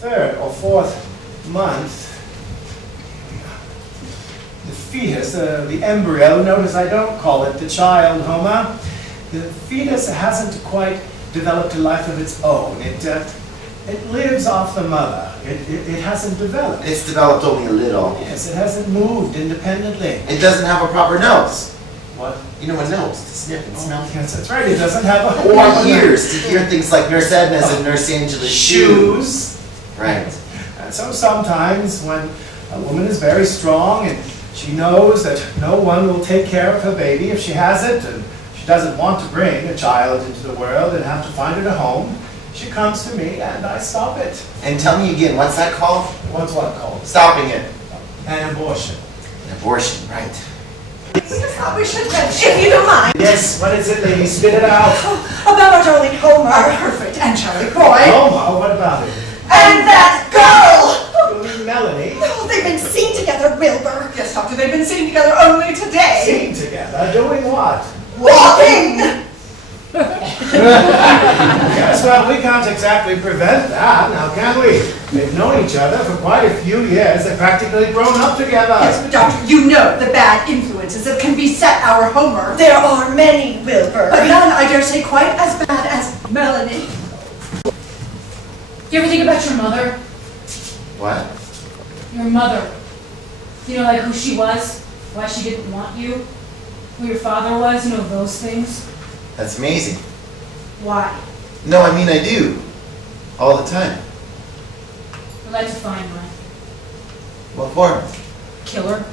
third or fourth month, the fetus, the embryo, notice I don't call it the child, Homer. The fetus hasn't quite developed a life of its own. It lives off the mother. It hasn't developed. It's developed only a little. Yes, it hasn't moved independently. It doesn't have a proper nose. What? You know, a nose to sniff and smell. Yes, that's right. It doesn't have a... Or ears to hear things like Nurse Edna's and Nurse Angela's shoes. Right. And so sometimes when a woman is very strong and she knows that no one will take care of her baby if she has it, and she doesn't want to bring a child into the world and have to find it a home, she comes to me and I stop it. And tell me again, what's that called? What's what called? Stopping it. An abortion. An abortion, right. We should mention, if you don't mind. Yes, what is it, lady? Spit it out. About our darling Homer. Perfect. And Charlie Boy. Homer, what about it? And that girl! You mean Melanie? Oh, they've been seen together, Wilbur. Yes, Doctor, they've been seen together only today. Seen together? Doing what? Walking! Yes, well, we can't exactly prevent that, now can we? They've known each other for quite a few years. They've practically grown up together. Yes, but Doctor, you know the bad influences that can beset our Homer. There are many, Wilbur. But none, I dare say, quite as bad as Melanie. You ever think about your mother? What? Your mother. You know, like who she was, why she didn't want you, who your father was, you know, those things. That's amazing. Why? No, I mean I do. All the time. I'd like to find one. What for? Kill her.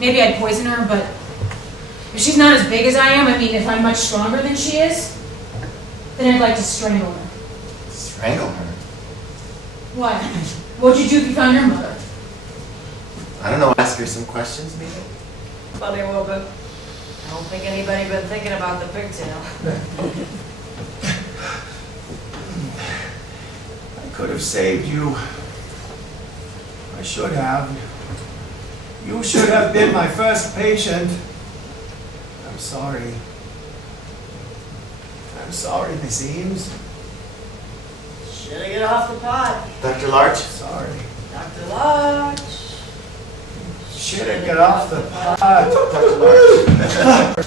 Maybe I'd poison her, but if she's not as big as I am, I mean, if I'm much stronger than she is, then I'd like to strangle her. Strangle her? What? What'd you do if you found your mother? I don't know, ask her some questions maybe? Funny woman. I don't think anybody been thinking about the pigtail. I could have saved you. I should have. You should have been my first patient. I'm sorry. I'm sorry, Miss Eames. Should I get off the pot? Dr. Larch? Sorry. Dr. Larch. Should have got off the pot. Dr. Larch.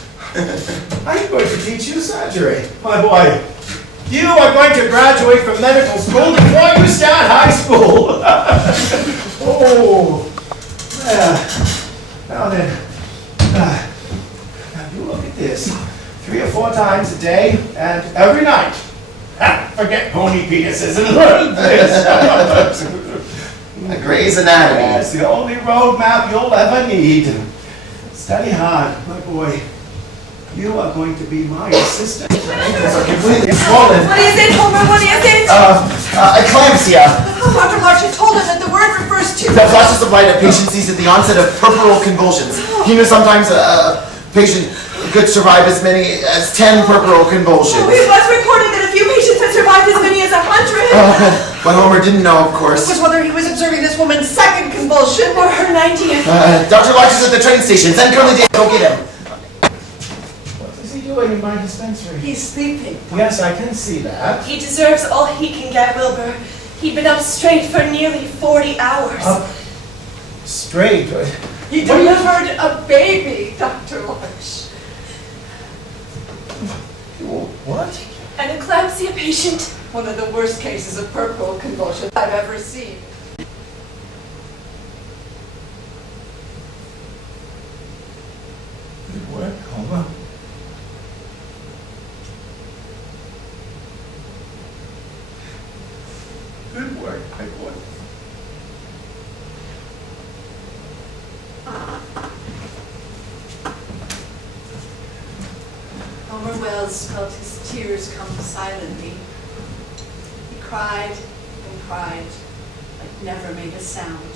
I'm going to teach you surgery, my boy. You are going to graduate from medical school before you start high school. Oh. Now then, now you look at this. 3 or 4 times a day and every night. Forget pony penises and learn this. A Grey's Anatomy. It's the only roadmap you'll ever need. Study hard, my boy. You are going to be my assistant. It's completely swollen. What is it, Homer? What is it? Eclampsia. Oh, Dr. Larch, you told us that the word refers to... The flashes of light a patient sees at the onset of puerperal convulsions. You know, sometimes a patient could survive as many as 10 puerperal convulsions. Oh, it was reported that a few patients had survived as many as 100. What Homer didn't know, of course, was whether he was observing this woman's second convulsion or her 90th. Dr. Larch is at the train station. Send Curly Dan. Go get him. What is he doing in my dispensary? He's sleeping. Yes, I can see that. He deserves all he can get, Wilbur. He'd been up straight for nearly 40 hours. Up straight. He delivered a baby, Dr. Larch. What? An eclampsia patient. One of the worst cases of puerperal convulsions I've ever seen. Good work, Homer. Good work, my boy. Homer Wells felt his tears come silently. He cried and cried, but never made a sound.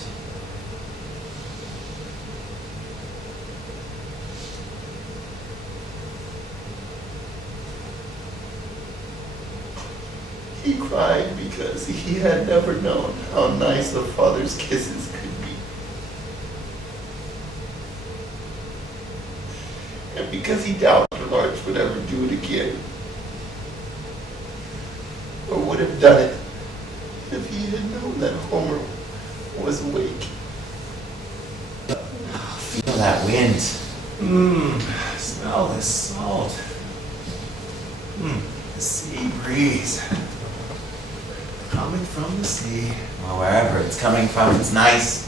He cried because he had never known how nice a father's kisses could be. And because he doubted Dr. Larch would ever do it again. Or would have done it if he had known that Homer was awake. Feel that wind. Smell this salt. The sea breeze. Coming from the sea. Well, wherever it's coming from, it's nice.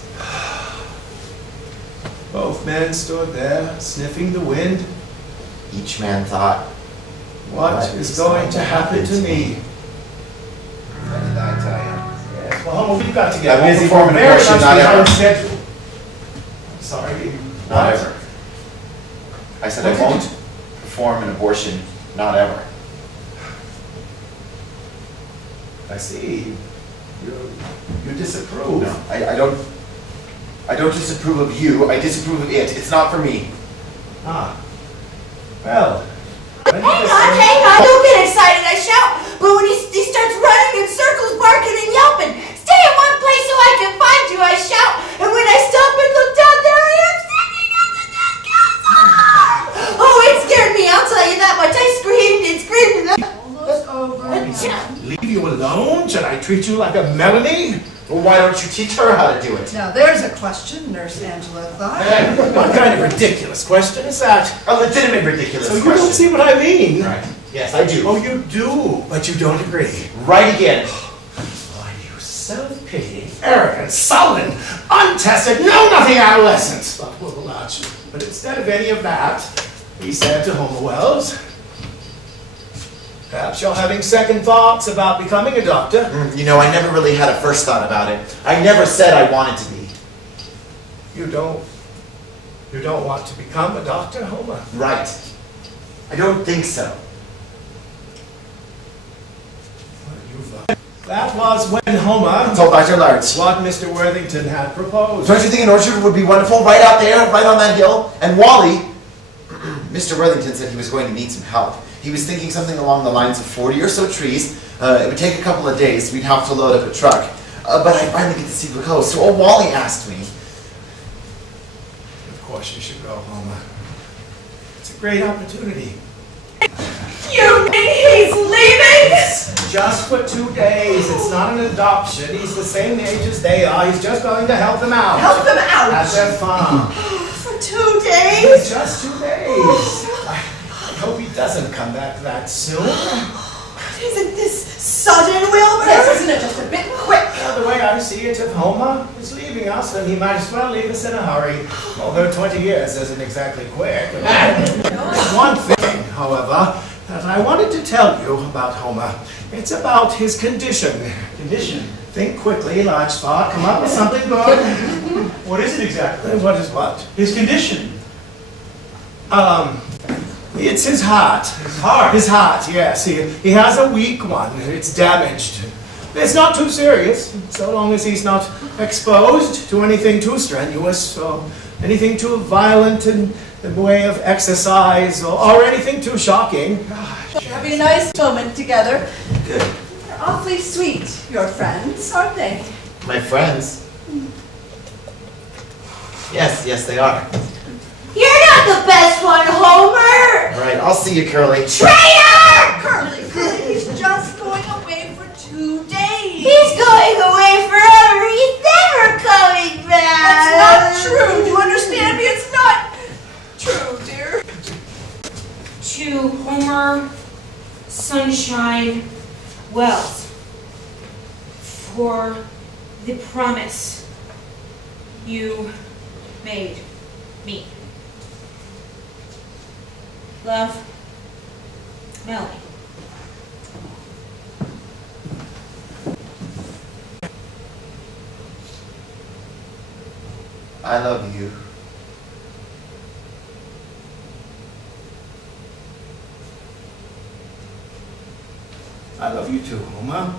Both men stood there, sniffing the wind. Each man thought, What is going to happen to me? What did I tell you? Yes, well, Homer, we've got to get I won't busy. perform an We're very abortion, much not behind ever. schedule. Sorry. Not ever. I said I won't perform an abortion, not ever. I see. You disapprove. No, I don't disapprove of you. I disapprove of it. It's not for me. Ah. Well. Hang on, don't get excited, I shout. But when he starts running in circles, barking and yelping, stay in one place so I can find you, I shout. And when I stop and look down, there I am standing on the dead cat's arm. Oh, it scared me, I'll tell you that much. I screamed and screamed and almost over. Leave you alone? Should I treat you like a Melanie? Well, why don't you teach her how to do it? Now there's a question, Nurse Angela thought. What kind of ridiculous question is that? A legitimate ridiculous So you question. don't see what I mean? Right. Yes, I do. Oh, you do, but you don't agree. Right again. Why, you self-pitying, arrogant, sullen, untested, know-nothing adolescent. But instead of any of that, he said to Homer Wells, perhaps you're having second thoughts about becoming a doctor. You know, I never really had a first thought about it. I never said I wanted to be. You don't want to become a doctor, Homer? Right. I don't think so. That was when Homer Told Dr. Larch. what Mr. Worthington had proposed. Don't you think an orchard would be wonderful? Right out there, right on that hill? And Wally, Mr. Worthington said he was going to need some help. He was thinking something along the lines of 40 or so trees. It would take a couple of days. We'd have to load up a truck. But I'd finally get to see the coast. So Wally asked me. Of course you should go, Homer. It's a great opportunity. You mean he's leaving? Just for 2 days. It's not an adoption. He's the same age as they are. He's just going to help them out. Help them out? At their farm. For 2 days? Just 2 days. I hope he doesn't come back that soon. Isn't this sudden, Wilbur? Yes, isn't it just a bit quick? Well, the way I see it, if Homer is leaving us, then he might as well leave us in a hurry. Although 20 years isn't exactly quick. There's one thing, however, that I wanted to tell you about Homer. It's about his condition. Condition? Think quickly, large spot. Come up with something good. What is it exactly? What is what? His condition. It's his heart. His heart? His heart, yes. He has a weak one. It's damaged. It's not too serious, so long as he's not exposed to anything too strenuous or anything too violent in the way of exercise or anything too shocking. Having a nice moment together. Good. They're awfully sweet, your friends, aren't they? My friends? Yes, they are. You're not the best one, Homer! Right, I'll see you, Curly. Traitor! Curly, he's just going away for 2 days. He's going away forever. He's never coming back. That's not true. Do you understand me? It's not true, dear. To Homer Sunshine Wells for the promise you made me. Love, Melanie. I love you. I love you too, Homer.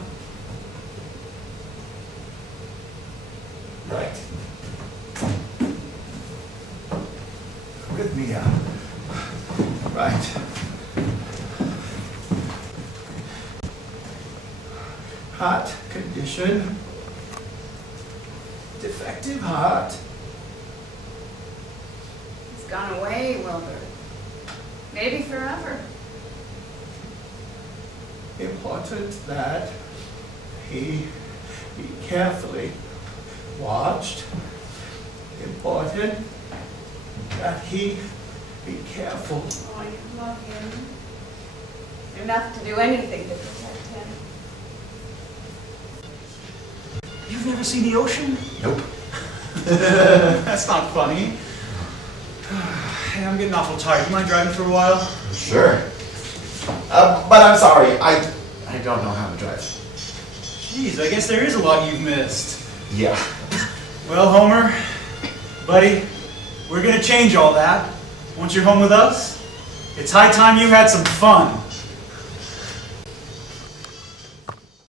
Right. With me, right. Heart condition. Defective heart. He's gone away, Wilbur. Maybe forever. Important that he be carefully watched. Important that he be careful. Oh, you love him. Enough to do anything to protect him. You've never seen the ocean? Nope. That's not funny. Hey, I'm getting awful tired. You mind driving for a while? Sure. But I'm sorry, I don't know how to drive. Jeez, I guess there is a lot you've missed. Yeah. Well, Homer, buddy, we're gonna change all that. Once you're home with us, it's high time you had some fun.